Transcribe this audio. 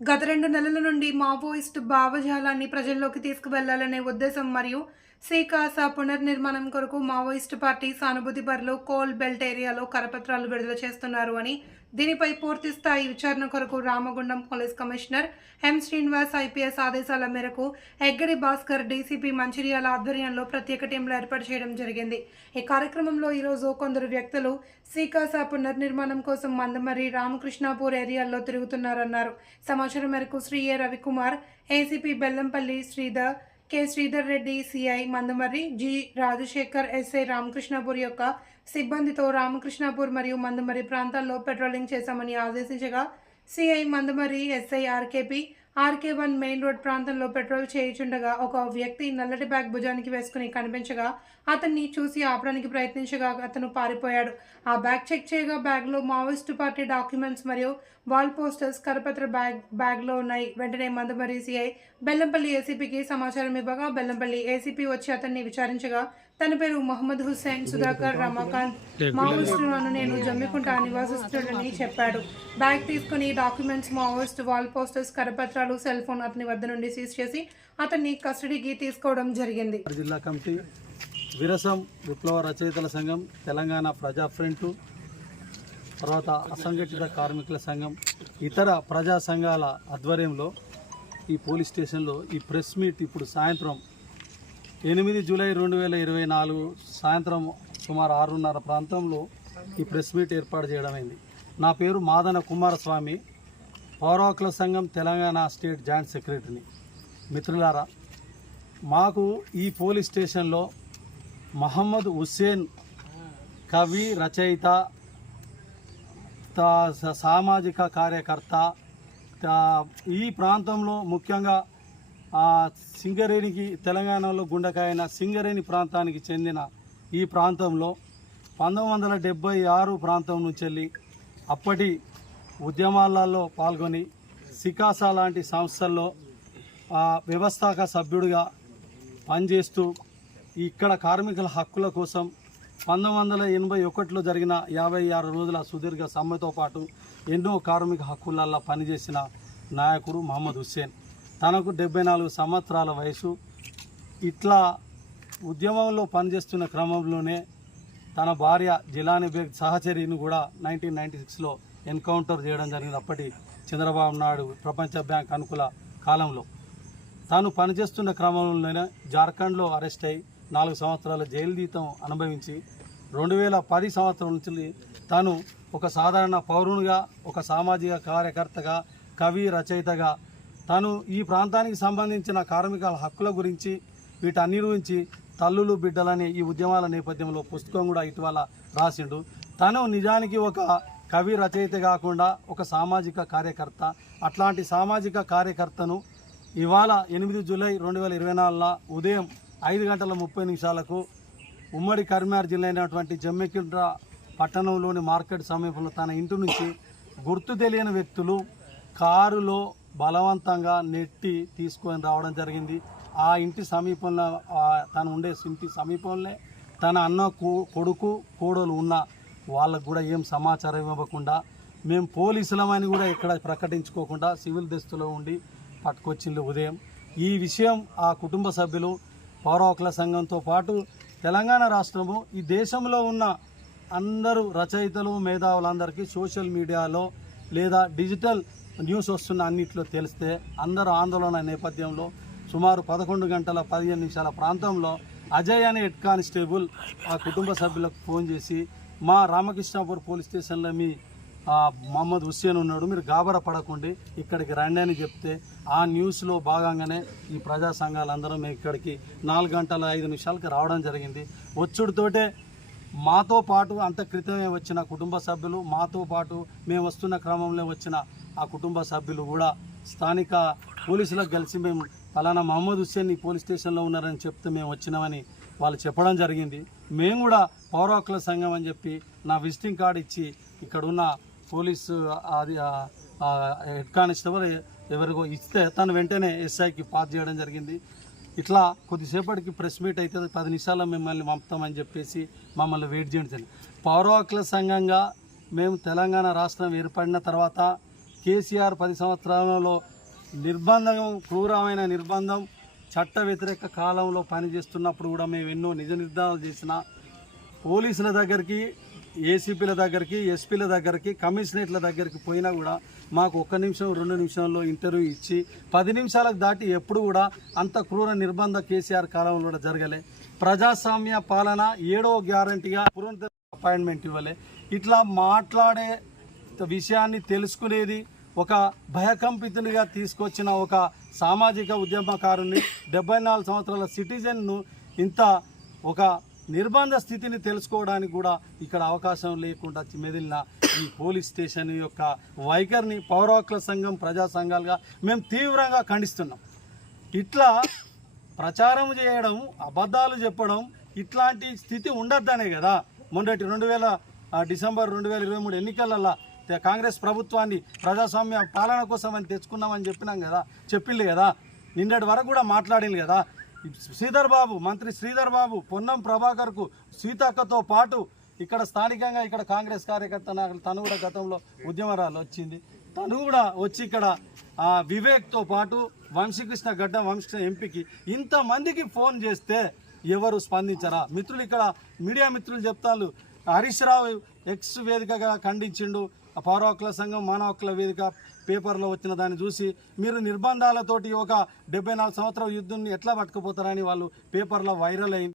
గత రెండు నెలల నుండి మావోయిస్ట్ భావజాలాన్ని ప్రజల్లోకి తీసుకువెళ్ళాలనే ఉద్దేశం మరియు సీకాసా పునర్నిర్మాణం కొరకు మావోయిస్ట్ పార్టీ సానుభూతి బరిలో కోల్ బెల్ట్ ఏరియాలో కరపత్రాలు విడుదల చేస్తున్నారు అని దీనిపై పూర్తి స్థాయి విచారణ కొరకు Ramagundam police commissioner M Srinivas IPS ఆదేశాల మేరకు ఎగ్గడి భాస్కర్ డీసీపీ మంచిర్యాల ఆధ్వర్యంలో ప్రత్యేక టీంలు ఏర్పాటు చేయడం జరిగింది. ఈ కార్యక్రమంలో ఈరోజు కొందరు వ్యక్తులు సీకాసా పునర్నిర్మాణం కోసం మందమరి రామకృష్ణాపూర్ ఏరియాల్లో తిరుగుతున్నారన్నారు. సమాచారం మేరకు Sri A Ravikumar ACP Bellampalli Sridhar K Sridhar Reddy CI Mandamarri G Rajasekhar SI Ramakrishnapur యొక్క సిబ్బందితో రామకృష్ణాపూర్ మరియు మందమర్రి ప్రాంతాల్లో పెట్రోలింగ్ చేశామని ఆదేశించగా CI Mandamarri SI RKP RK one main road ప్రాంతంలో పెట్రోల్ చేయుచుండగా ఒక వ్యక్తి నల్లటి బ్యాగ్ భుజానికి వేసుకుని కనిపించగా అతన్ని చూసి ఆపడానికి ప్రయత్నించగా అతను పారిపోయాడు. ఆ బ్యాగ్ చెక్ చేయగా బ్యాగ్లో మావోయిస్టు పార్టీ డాక్యుమెంట్స్ మరియు వాల్ పోస్టర్స్ కరపత్ర బ్యాగ్ బ్యాగ్లో ఉన్నాయి. వెంటనే మందమరి సిఐ బెల్లంపల్లి ఏసీపీకి సమాచారం ఇవ్వగా బెల్లంపల్లి ఏసీపీ వచ్చి అతన్ని విచారించగా తన పేరు మహమ్మద్ హుస్సేన్ సుధాకర్ రమాకాంత్. మావోయిస్టులను నేను జమ్మికుంట నివాసిస్తుడని చెప్పాడు. బ్యాగ్ తీసుకుని డాక్యుమెంట్స్ మావోయిస్ట్ వాల్ పోస్టర్స్ కరపత్రాలు సెల్ ఫోన్ అతని వద్ద నుండి సీజ్ చేసి అతన్ని కస్టడీకి తీసుకోవడం జరిగింది. జిల్లా కమిటీ విరసం విప్లవ రచయితల సంఘం తెలంగాణ ప్రజా ఫ్రంట్ తర్వాత అసంఘటిత కార్మికుల సంఘం ఇతర ప్రజా సంఘాల ఆధ్వర్యంలో ఈ పోలీస్ స్టేషన్లో ఈ ప్రెస్ మీట్ ఇప్పుడు సాయంత్రం ఎనిమిది జూలై రెండు వేల ఇరవై నాలుగు సాయంత్రం సుమారు ఆరున్నర ప్రాంతంలో ఈ ప్రెస్ మీట్ ఏర్పాటు చేయడమైంది. నా పేరు మాదన కుమారస్వామి పౌరాకుల సంఘం తెలంగాణ స్టేట్ జాయింట్ సెక్రటరీని. మిత్రులారా మాకు ఈ పోలీస్ స్టేషన్లో మహమ్మద్ హుస్సేన్ కవి రచయిత సామాజిక కార్యకర్త ఈ ప్రాంతంలో ముఖ్యంగా సింగరేణికి తెలంగాణలో గుండెకాయన సింగరేణి ప్రాంతానికి చెందిన ఈ ప్రాంతంలో పంతొమ్మిది వందల డెబ్బై ఆరు ప్రాంతం నుంచి వెళ్ళి అప్పటి ఉద్యమాలలో పాల్గొని సికాసా లాంటి సంస్థల్లో వ్యవస్థాక సభ్యుడిగా పనిచేస్తూ ఇక్కడ కార్మికుల హక్కుల కోసం పంతొమ్మిది వందల ఎనభై ఒకటిలో జరిగిన యాభై ఆరు రోజుల సుదీర్ఘ సమ్మెతో పాటు ఎన్నో కార్మిక హక్కులల్లో పనిచేసిన నాయకుడు మహమ్మద్ హుస్సేన్. తనకు డెబ్బై నాలుగు సంవత్సరాల వయసు. ఇట్లా ఉద్యమంలో పనిచేస్తున్న క్రమంలోనే తన భార్య జిలాని బేగ్ సహచరిని కూడా నైన్టీన్ నైన్టీ సిక్స్లో ఎన్కౌంటర్ చేయడం జరిగింది అప్పటి చంద్రబాబు నాయుడు ప్రపంచ బ్యాంక్ అనుకూల కాలంలో. తాను పనిచేస్తున్న క్రమంలోనే జార్ఖండ్లో అరెస్ట్ అయి నాలుగు సంవత్సరాల జైలు జీతం అనుభవించి రెండు వేల పది సంవత్సరం నుంచి తాను ఒక సాధారణ పౌరునిగా ఒక సామాజిక కార్యకర్తగా కవి రచయితగా తాను ఈ ప్రాంతానికి సంబంధించిన కార్మికుల హక్కుల గురించి వీటన్ని గురించి తల్లులు బిడ్డలని ఈ ఉద్యమాల నేపథ్యంలో పుస్తకం కూడా ఇటీవల రాసిండు. తను నిజానికి ఒక కవి రచయిత కాకుండా ఒక సామాజిక కార్యకర్త. అట్లాంటి సామాజిక కార్యకర్తను ఇవాళ ఎనిమిది జూలై రెండు వేల ఇరవై నాలుగున ఉదయం ఐదు గంటల ముప్పై నిమిషాలకు ఉమ్మడి కరీంనగర్ జిల్లా అయినటువంటి జమ్మికిండ్ర పట్టణంలోని మార్కెట్ సమీపంలో తన ఇంటి నుంచి గుర్తు తెలియని వ్యక్తులు కారులో బలవంతంగా నెట్టి తీసుకొని రావడం జరిగింది. ఆ ఇంటి సమీపంలో తను ఉండే ఇంటి సమీపంలో తన అన్న కొడుకు కోడలు ఉన్న వాళ్ళకు కూడా ఏం సమాచారం ఇవ్వకుండా మేము పోలీసులమని కూడా ఇక్కడ ప్రకటించుకోకుండా సివిల్ దస్తులో ఉండి పట్టుకొచ్చింది ఉదయం. ఈ విషయం ఆ కుటుంబ సభ్యులు పౌరవకుల సంఘంతో పాటు తెలంగాణ రాష్ట్రము ఈ దేశంలో ఉన్న అందరూ రచయితలు మేధావులందరికీ సోషల్ మీడియాలో లేదా డిజిటల్ న్యూస్ వస్తున్న అన్నిట్లో తెలిస్తే అందరూ ఆందోళన నేపథ్యంలో సుమారు పదకొండు గంటల పదిహేను నిమిషాల ప్రాంతంలో అజయ్ అనే హెడ్ కానిస్టేబుల్ ఆ కుటుంబ సభ్యులకు ఫోన్ చేసి మా రామకృష్ణాపూర్ పోలీస్ స్టేషన్లో మీ మహమ్మద్ హుస్సేన్ ఉన్నాడు మీరు గాబర పడకండి ఇక్కడికి రండి అని చెప్తే ఆ న్యూస్లో భాగంగానే ఈ ప్రజా సంఘాలందరం ఇక్కడికి నాలుగు గంటల ఐదు నిమిషాలకి రావడం జరిగింది. వచ్చుడితోటే మాతో పాటు అంత క్రితమే వచ్చిన కుటుంబ సభ్యులు మాతో పాటు మేము వస్తున్న క్రమంలో వచ్చిన ఆ కుటుంబ సభ్యులు కూడా స్థానిక పోలీసులకు కలిసి మేము ఫలానా మహమ్మద్ హుస్సేన్ ఈ పోలీస్ స్టేషన్లో ఉన్నారని చెప్తే మేము వచ్చినామని వాళ్ళు చెప్పడం జరిగింది. మేము కూడా పౌర హక్కుల సంఘం అని చెప్పి నా విజిటింగ్ కార్డు ఇచ్చి ఇక్కడ ఉన్న పోలీసు అది హెడ్ కానిస్టేబుల్ ఎవరికో ఇస్తే తను వెంటనే ఎస్ఐకి పాస్ చేయడం జరిగింది. ఇట్లా కొద్దిసేపటికి ప్రెస్ మీట్ అవుతుంది. పది నిమిషాల్లో మిమ్మల్ని పంపుతామని చెప్పేసి మమ్మల్ని వెయిట్ చేయండి. జరిగింది. పౌర హక్కుల సంఘంగా మేము తెలంగాణ రాష్ట్రం ఏర్పడిన తర్వాత కేసీఆర్ పది సంవత్సరాలలో నిర్బంధం క్రూరమైన నిర్బంధం చట్ట వ్యతిరేక కాలంలో పనిచేస్తున్నప్పుడు కూడా మేము ఎన్నో నిజ నిర్ధారణలు చేసిన పోలీసుల దగ్గరికి ఏసీపీల దగ్గరికి ఎస్పీల దగ్గరికి కమిషనరేట్ల దగ్గరికి పోయినా కూడా మాకు ఒక్క నిమిషం రెండు నిమిషంలో ఇంటర్వ్యూ ఇచ్చి పది నిమిషాలకు దాటి ఎప్పుడు కూడా అంత క్రూర నిర్బంధ కేసీఆర్ కాలంలో కూడా జరగలే. ప్రజాస్వామ్య పాలన ఏడో గ్యారంటీగా పునరుద్ధరణ అపాయింట్మెంట్ ఇవ్వలే. ఇట్లా మాట్లాడే విషయాన్ని తెలుసుకునేది ఒక భయకంపితునిగా తీసుకొచ్చిన ఒక సామాజిక ఉద్యమకారుని డెబ్బై నాలుగు సంవత్సరాల సిటిజన్ను ఇంత ఒక నిర్బంధ స్థితిని తెలుసుకోవడానికి కూడా ఇక్కడ అవకాశం లేకుండా మెదిలిన ఈ పోలీస్ స్టేషన్ యొక్క వైఖరిని పౌర సంఘం ప్రజా సంఘాలుగా మేము తీవ్రంగా ఖండిస్తున్నాం. ఇట్లా ప్రచారం చేయడం అబద్ధాలు చెప్పడం ఇట్లాంటి స్థితి ఉండద్దనే కదా. మొన్నటి రెండు వేల డిసెంబర్ రెండు వేల ఇరవై మూడు ఎన్నికలలో కాంగ్రెస్ ప్రభుత్వాన్ని ప్రజాస్వామ్య పాలన కోసం అని తెచ్చుకున్నామని చెప్పినాం కదా చెప్పింది కదా. నిన్నటి వరకు కూడా మాట్లాడింది కదా. శ్రీధర్ బాబు మంత్రి శ్రీధర్ బాబు పొన్నం ప్రభాకర్కు సీతక్కతో పాటు ఇక్కడ స్థానికంగా ఇక్కడ కాంగ్రెస్ కార్యకర్త నాకు తను కూడా గతంలో ఉద్యమరాలు వచ్చింది. తను కూడా వచ్చి ఇక్కడ ఆ, వివేక్తో పాటు వంశీకృష్ణ గడ్డ వంశీకృష్ణ ఎంపీకి ఇంతమందికి ఫోన్ చేస్తే ఎవరు స్పందించరా? మిత్రులు ఇక్కడ మీడియా మిత్రులు చెప్తారు హరీష్ రావు ఎక్స్ వేదికగా ఖండించిండు. పౌర హక్కుల సంఘం మానవ హక్కుల వేదిక పేపర్లో వచ్చిన దాన్ని చూసి మీరు నిర్బంధాలతోటి ఒక డెబ్బై నాలుగు సంవత్సరాల యుద్ధాన్ని ఎట్లా పట్టుకుపోతారని వాళ్ళు పేపర్లో వైరల్ అయింది.